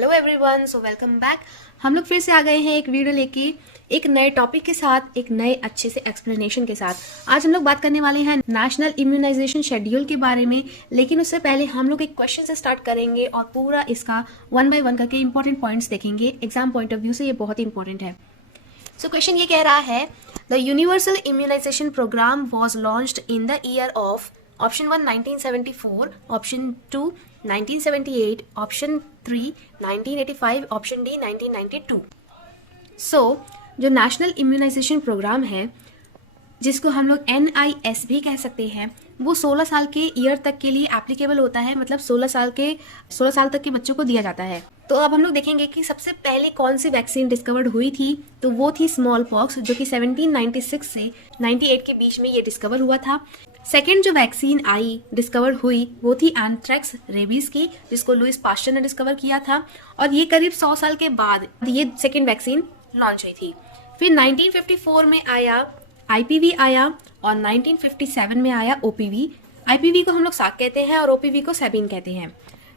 Hello everyone, so welcome back. हम लोग फिर से आ गए हैं एक वीडियो लेके, एक नए टॉपिक के साथ, एक नए अच्छे से एक्सप्लेनेशन के साथ। आज हम लोग बात करने वाले हैं नेशनल इम्यूनाइजेशन शेड्यूल के बारे में, लेकिन उससे पहले हम लोग एक क्वेश्चन से स्टार्ट करेंगे और पूरा इसका 1 बाय 1 करके इंपॉर्टेंट पॉइंट्स देखेंगे। एग्जाम पॉइंट ऑफ व्यू से ये बहुत इंपॉर्टेंट है। सो क्वेश्चन ये कह रहा है, the universal immunization programme was launched in the year of option 1 1974, option 2 1978, option 3 1985, option D 1992। सो जो नेशनल इम्यूनाइजेशन प्रोग्राम है, जिसको हम लोग NIS भी कह सकते हैं, वो 16 साल के ईयर तक के लिए एप्लीकेबल होता है। मतलब 16 साल तक के बच्चों को दिया जाता है। तो अब हम लोग देखेंगे कि सबसे पहले कौन सी वैक्सीन डिस्कवर्ड हुई थी। तो वो थी स्मॉल पॉक्स, जो कि 1796 से 98 के बीच में ये डिस्कवर हुआ था। सेकेंड जो वैक्सीन डिस्कवर हुई वो थी एंथ्रेक्स रेबीज की, जिसको लुइस पास्चर ने डिस्कवर किया था। और ये करीब 100 साल के बाद ये सेकेंड वैक्सीन लॉन्च हुई थी। फिर 1954 में आया IPV आया और 1957 में आया OPV। IPV को हम लोग साक कहते हैं और OPV को सेबिन कहते हैं।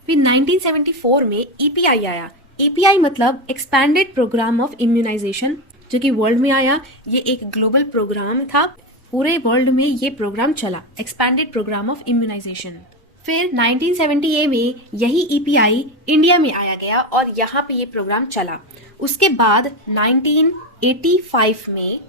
फिर 1974 में EPI आया। EPI मतलब एक्सपैंडेड प्रोग्राम ऑफ इम्यूनाइजेशन, जो कि वर्ल्ड में आया। ये एक ग्लोबल प्रोग्राम था, पूरे वर्ल्ड में ये प्रोग्राम चला, एक्सपैंडेड प्रोग्राम ऑफ इम्यूनाइजेशन। फिर 1978 में यही EPI इंडिया में आया गया और यहाँ पे ये प्रोग्राम चला। उसके बाद 1985 में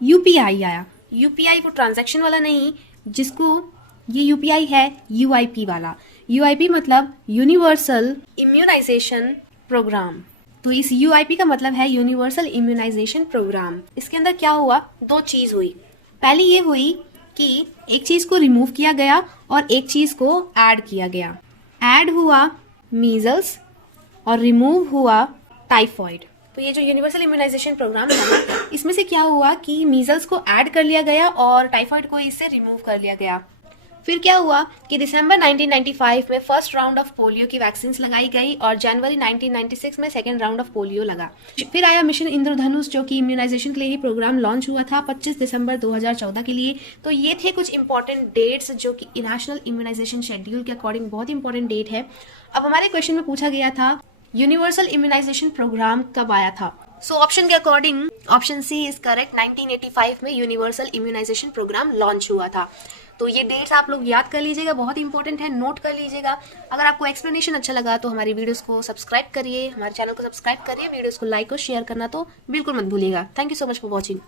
UPI आया। UPI वो ट्रांजैक्शन वाला नहीं, जिसको ये UPI है UIP वाला। UIP मतलब यूनिवर्सल इम्यूनाइजेशन प्रोग्राम। तो इस UIP का मतलब है यूनिवर्सल इम्यूनाइजेशन प्रोग्राम। इसके अंदर क्या हुआ, दो चीज हुई। पहली ये हुई कि एक चीज को रिमूव किया गया और एक चीज को ऐड किया गया। ऐड हुआ मीजल्स और रिमूव हुआ टाइफॉइड। तो ये जो यूनिवर्सल इम्यूनाइजेशन प्रोग्राम था ना, इसमें से क्या हुआ कि मीजल्स को ऐड कर लिया गया और टाइफॉइड को इससे रिमूव कर लिया गया। फिर क्या हुआ कि दिसंबर 1995 में फर्स्ट राउंड ऑफ पोलियो की वैक्सीन लगाई गई और जनवरी 1996 में सेकेंड राउंड ऑफ पोलियो लगा। फिर आया मिशन इंद्रधनुष, जो कि इम्यूनाइजेशन के लिए ही प्रोग्राम लॉन्च हुआ था 25 दिसंबर 2014 के लिए। तो ये थे कुछ इंपॉर्टेंट डेट्स जो कि नेशनल इम्यूनाइजेशन शेड्यूल के अकॉर्डिंग बहुत इंपॉर्टेंट डेट है। अब हमारे क्वेश्चन में पूछा गया था यूनिवर्सल इम्यूनाइजेशन प्रोग्राम कब आया था। सो ऑप्शन के according option C is correct. 1985 में यूनिवर्सल इम्यूनाइजेशन प्रोग्राम लॉन्च हुआ था। तो ये डेट्स आप लोग याद कर लीजिएगा, बहुत इंपॉर्टेंट है, नोट कर लीजिएगा। अगर आपको एक्सप्लेनेशन अच्छा लगा तो हमारी वीडियोस को सब्सक्राइब करिए, हमारे चैनल को सब्सक्राइब करिए, वीडियोस को लाइक और शेयर करना तो बिल्कुल मत भूलिएगा। Thank you so much for watching.